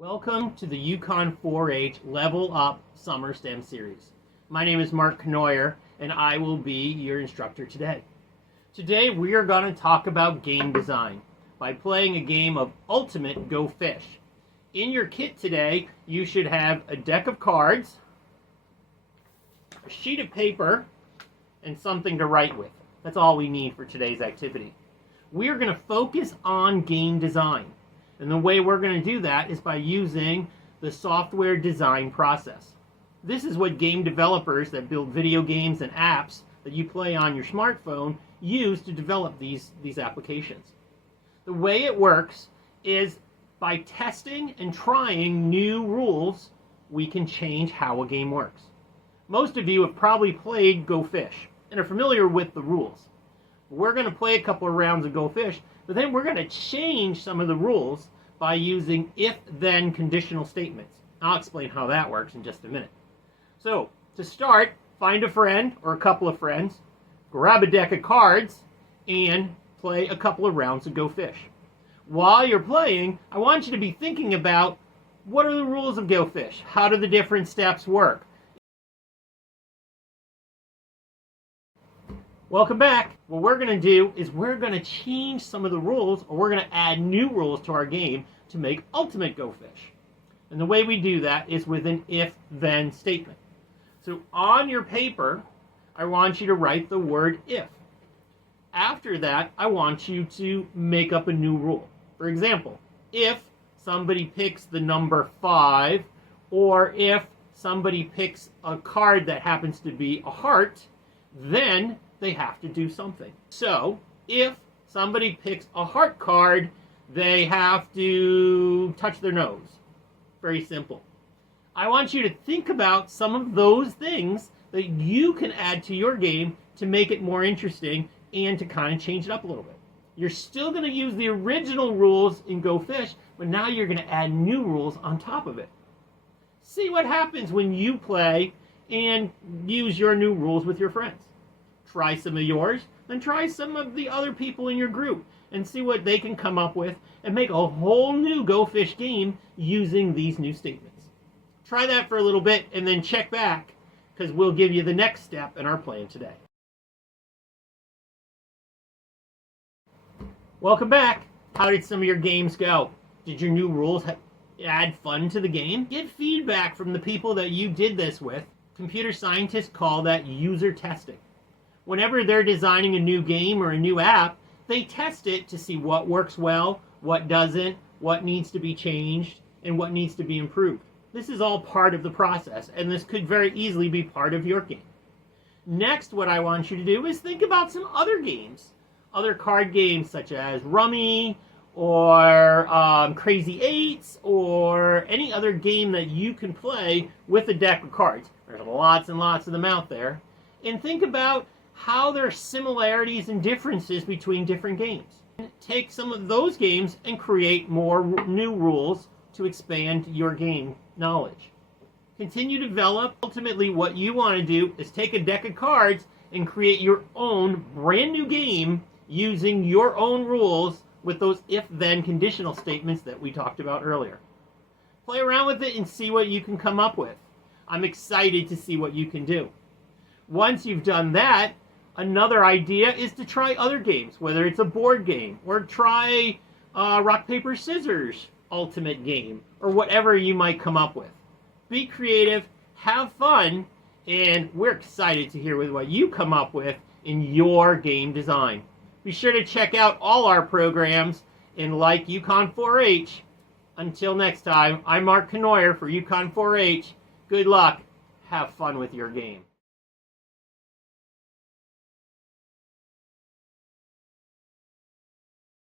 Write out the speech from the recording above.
Welcome to the Yukon 4-H Level Up Summer STEM Series. My name is Mark Knoyer, and I will be your instructor today. Today we are going to talk about game design by playing a game of Ultimate Go Fish. In your kit today, you should have a deck of cards, a sheet of paper, and something to write with. That's all we need for today's activity. We are going to focus on game design. And the way we're going to do that is by using the software design process. This is what game developers that build video games and apps that you play on your smartphone use to develop these applications. The way it works is by testing and trying new rules, we can change how a game works. Most of you have probably played Go Fish and are familiar with the rules. We're going to play a couple of rounds of Go Fish, but then we're going to change some of the rules by using if-then conditional statements. I'll explain how that works in just a minute. So, to start, find a friend or a couple of friends, grab a deck of cards, and play a couple of rounds of Go Fish. While you're playing, I want you to be thinking about what are the rules of Go Fish? How do the different steps work? Welcome back. What we're going to do is we're going to change some of the rules, or we're going to add new rules to our game to make Ultimate Go Fish. And the way we do that is with an if-then statement. So on your paper, I want you to write the word if. After that, I want you to make up a new rule. For example, if somebody picks the number 5, or if somebody picks a card that happens to be a heart, then they have to do something. So, if somebody picks a heart card, they have to touch their nose. Very simple. I want you to think about some of those things that you can add to your game to make it more interesting and to kind of change it up a little bit. You're still going to use the original rules in Go Fish, but now you're going to add new rules on top of it. See what happens when you play and use your new rules with your friends. Try some of yours, then try some of the other people in your group and see what they can come up with and make a whole new Go Fish game using these new statements. Try that for a little bit and then check back, because we'll give you the next step in our plan today. Welcome back. How did some of your games go? Did your new rules add fun to the game? Get feedback from the people that you did this with. Computer scientists call that user testing. Whenever they're designing a new game or a new app, they test it to see what works well, what doesn't, what needs to be changed, and what needs to be improved. This is all part of the process, and this could very easily be part of your game. Next, what I want you to do is think about some other games, other card games such as Rummy, or Crazy Eights, or any other game that you can play with a deck of cards. There's lots and lots of them out there. And think about how there are similarities and differences between different games. Take some of those games and create more new rules to expand your game knowledge. Continue to develop. Ultimately, what you want to do is take a deck of cards and create your own brand new game using your own rules with those if-then conditional statements that we talked about earlier. Play around with it and see what you can come up with. I'm excited to see what you can do. Once you've done that, another idea is to try other games, whether it's a board game, or try rock, paper, scissors ultimate game, or whatever you might come up with. Be creative, have fun, and we're excited to hear what you come up with in your game design. Be sure to check out all our programs and like Yukon 4-H. Until next time, I'm Mark Knoyer for Yukon 4-H. Good luck. Have fun with your game.